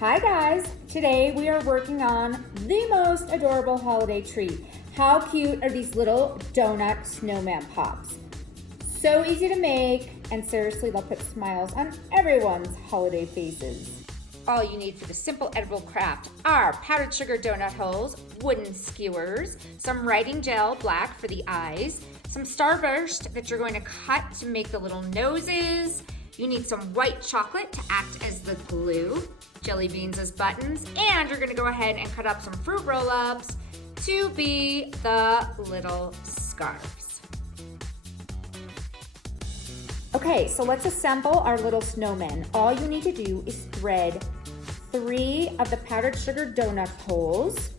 Hi guys! Today we are working on the most adorable holiday treat. How cute are these little donut snowman pops? So easy to make, and seriously they'll put smiles on everyone's holiday faces. All you need for the simple edible craft are powdered sugar donut holes, wooden skewers, some writing gel black for the eyes, some starburst that you're going to cut to make the little noses. You need some white chocolate to act as the glue, jelly beans as buttons, and you're going to go ahead and cut up some fruit roll-ups to be the little scarves. Okay, so let's assemble our little snowmen. All you need to do is thread 3 of the powdered sugar donut holes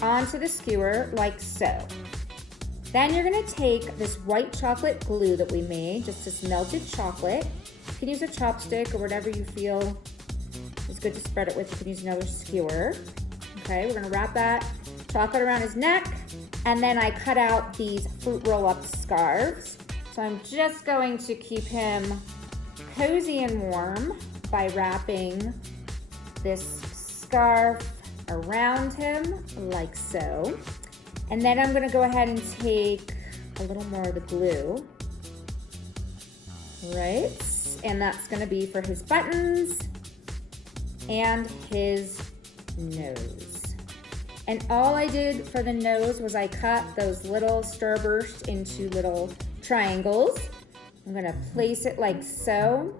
onto the skewer like so. Then you're gonna take this white chocolate glue that we made, just this melted chocolate. You can use a chopstick or whatever you feel is good to spread it with. You can use another skewer. Okay, we're gonna wrap that chocolate around his neck, and then I cut out these fruit roll-up scarves. So I'm just going to keep him cozy and warm by wrapping this scarf around him like so. And then I'm gonna go ahead and take a little more of the glue, right? And that's gonna be for his buttons and his nose. And all I did for the nose was I cut those little starburst into little triangles. I'm gonna place it like so.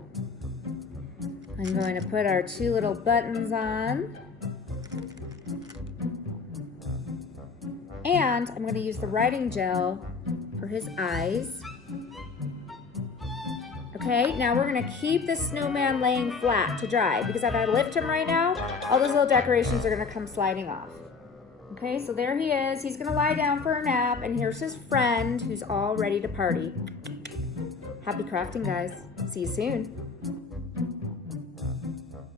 I'm going to put our 2 little buttons on. And I'm gonna use the writing gel for his eyes. Okay, now we're gonna keep this snowman laying flat to dry because if I lift him right now, all those little decorations are gonna come sliding off. Okay, so there he is. He's gonna lie down for a nap, and here's his friend who's all ready to party. Happy crafting, guys. See you soon.